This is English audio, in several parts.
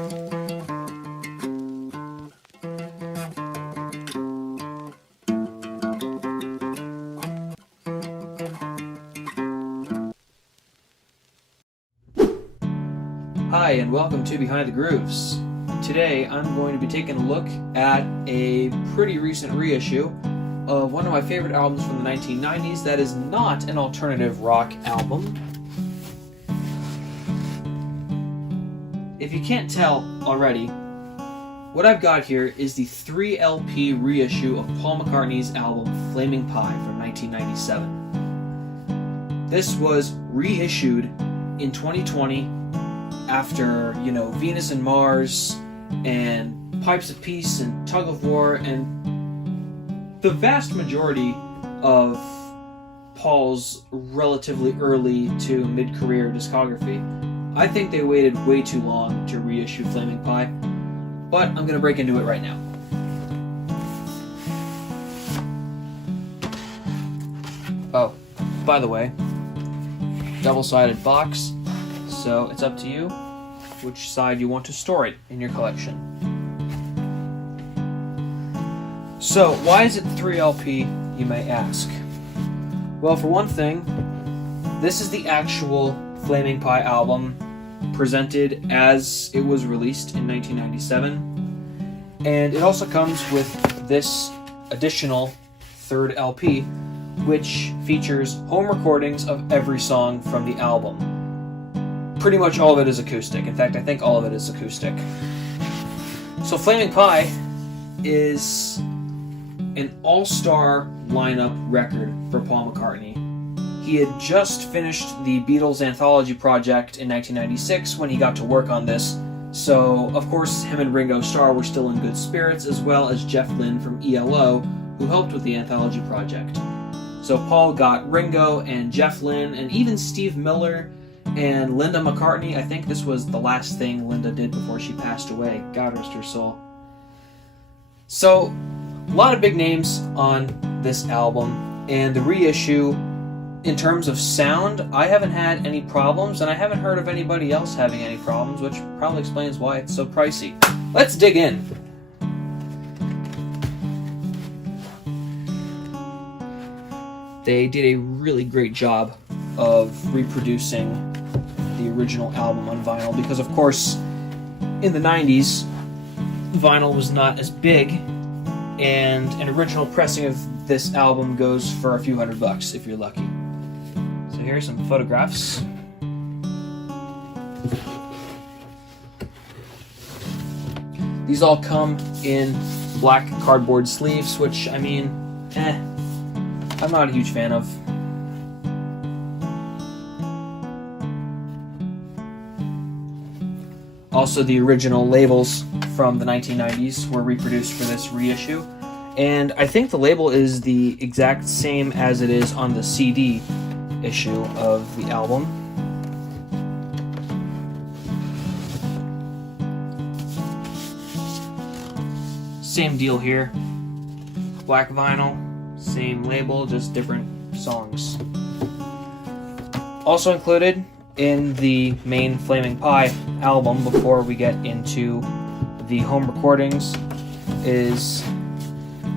Hi, and welcome to Behind the Grooves. Today I'm going to be taking a look at a pretty recent reissue of one of my favorite albums from the 1990s that is not an alternative rock album. If you can't tell already, what I've got here is the 3 LP reissue of Paul McCartney's album Flaming Pie from 1997. This was reissued in 2020 after, Venus and Mars and Pipes of Peace and Tug of War and the vast majority of Paul's relatively early to mid-career discography. I think they waited way too long to reissue Flaming Pie, but I'm going to break into it right now. Oh, by the way, double-sided box, so it's up to you which side you want to store it in your collection. So, why is it 3 LP, you may ask? Well, for one thing, this is the actual Flaming Pie album presented as it was released in 1997, and it also comes with this additional 3rd LP, which features home recordings of every song from the album. Pretty much all of it is acoustic. In fact, I think all of it is acoustic. So Flaming Pie is an all-star lineup record for Paul McCartney. He had just finished the Beatles anthology project in 1996 when he got to work on this, so of course him and Ringo Starr were still in good spirits, as well as Jeff Lynne from ELO, who helped with the anthology project. So Paul got Ringo and Jeff Lynne and even Steve Miller and Linda McCartney. I think this was the last thing Linda did before she passed away. God rest her soul. So, a lot of big names on this album, and the reissue, in terms of sound, I haven't had any problems, and I haven't heard of anybody else having any problems, which probably explains why it's so pricey. Let's dig in. They did a really great job of reproducing the original album on vinyl, because of course in the 90s vinyl was not as big, and an original pressing of this album goes for a few $100 if you're lucky. So here's some photographs. These all come in black cardboard sleeves, which, I'm not a huge fan of. Also, the original labels from the 1990s were reproduced for this reissue, and I think the label is the exact same as it is on the CD issue of the album. Same deal here. Black vinyl, same label, just different songs. Also included in the main Flaming Pie album, before we get into the home recordings, is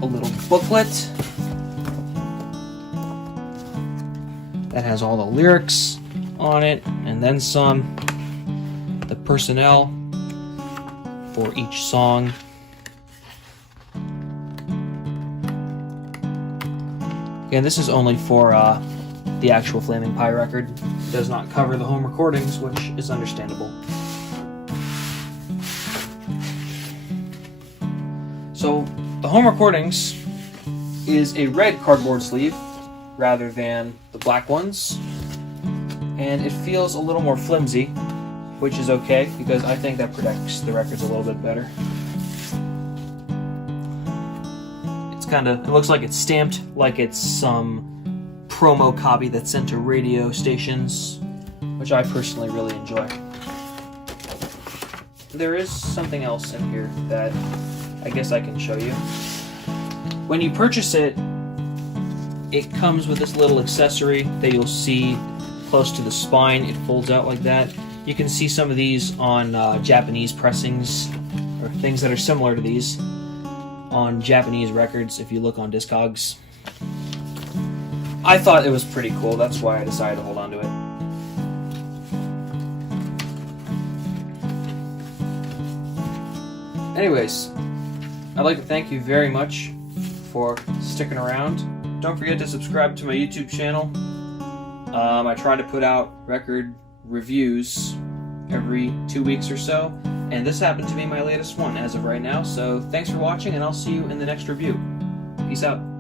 a little booklet that has all the lyrics on it, and then some, the personnel for each song. Again, this is only for the actual Flaming Pie record. It does not cover the home recordings, which is understandable. So, the home recordings is a red cardboard sleeve rather than the black ones, and it feels a little more flimsy, which is okay because I think that protects the records a little bit better. It looks like it's stamped like it's some promo copy that's sent to radio stations, which I personally really enjoy. There is something else in here that I guess I can show you. When you purchase it, it comes with this little accessory that you'll see close to the spine. It folds out like that. You can see some of these on Japanese pressings, or things that are similar to these, on Japanese records if you look on Discogs. I thought it was pretty cool, that's why I decided to hold on to it. Anyways, I'd like to thank you very much for sticking around. Don't forget to subscribe to my YouTube channel. I try to put out record reviews every 2 weeks or so, and this happened to be my latest one as of right now. So thanks for watching, and I'll see you in the next review. Peace out.